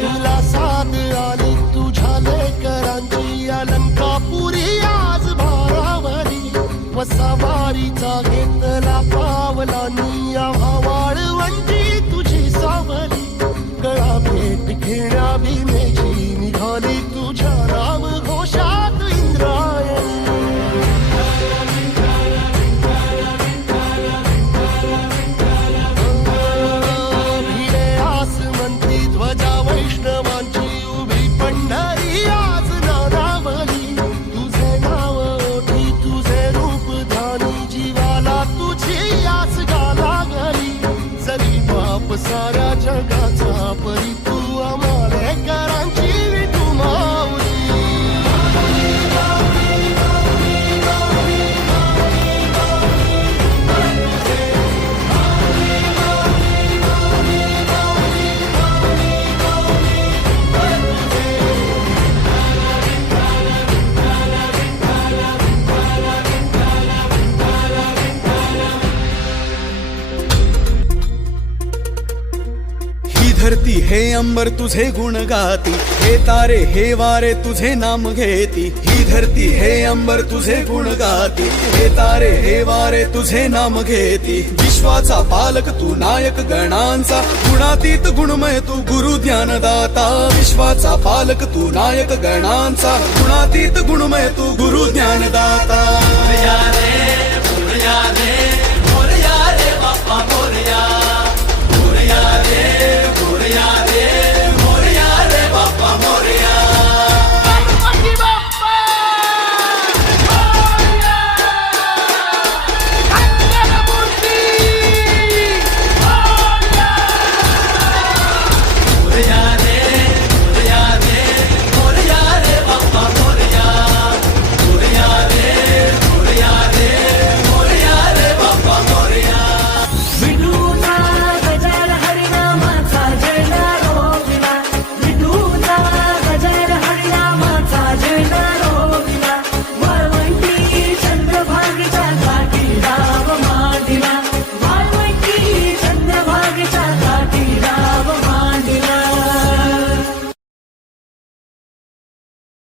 तुला साथ आली तुझ्या लेकरांची अलंकापुरी आज भारावरी वसावारीचा घेतला पावलांनी आव्हा वाळवंटी तुझी सावली गळा भेट घेण्या भीमेची निघाली तुझ्या राम घोषात इंद्रायणी भिडे आसमंती ध्वजा वैष्णवांची उभी पंढरी आज नानावली तुझे नाव ओठी तुझे रूप धानी जीवाला तुझी आस गाला गली जरी बाप साऱ्या जगाचा परी तू आम्हाले करांची विठू माऊली ही धरती हे अंबर तुझे गुण गाती हे तारे हे वारे तुझे नाम घेती ही धरती हे अंबर तुझे गुण गाती हे तारे हे वारे तुझे नाम घेती विश्वाचा पालक तू नायक गणांचा गुणातीत गुणमय तू गुरु ज्ञानदाता विश्वाचा पालक तू नायक गणांचा गुणातीत गुणमय तू गुरु ज्ञानदाता या रे